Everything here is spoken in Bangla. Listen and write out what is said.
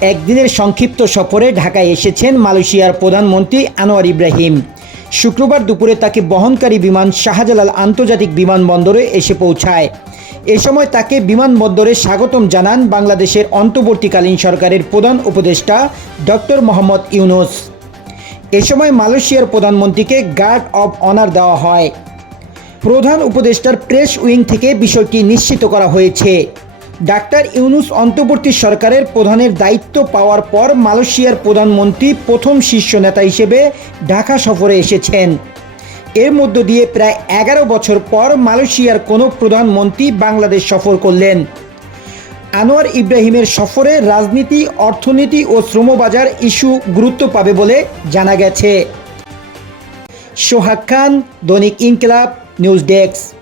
একদিনের সংক্ষিপ্ত সফরে ঢাকায় এসেছেন মালয়েশিয়ার প্রধানমন্ত্রী আনোয়ার ইব্রাহিম। শুক্রবার দুপুরে তাকে বহনকারী বিমান শাহজালাল আন্তর্জাতিক বিমানবন্দরে এসে পৌঁছায়। এ সময় তাকে বিমানবন্দরে স্বাগতম জানান বাংলাদেশের অন্তর্বর্তীকালীন সরকারের প্রধান উপদেষ্টা ডক্টর মোহাম্মদ ইউনুস। এ সময় মালয়েশিয়ার প্রধানমন্ত্রীকে গার্ড অব অনার দেওয়া হয়। প্রধান উপদেষ্টার প্রেস উইং থেকে বিষয়টি নিশ্চিত করা হয়েছে। ডাক্তার ইউনুস অন্তর্বর্তী সরকারের প্রধানের দায়িত্ব পাওয়ার পর মালয়েশিয়ার প্রধানমন্ত্রী প্রথম শীর্ষ নেতা হিসেবে ঢাকা সফরে এসেছেন। এর মধ্য দিয়ে প্রায় এগারো বছর পর মালয়েশিয়ার কোনো প্রধানমন্ত্রী বাংলাদেশ সফর করলেন। আনোয়ার ইব্রাহিমের সফরে রাজনীতি, অর্থনীতি ও শ্রমবাজার ইস্যু গুরুত্ব পাবে বলে জানা গেছে। সোহাগ খান, দৈনিক ইনকলাব, নিউজ ডেস্ক।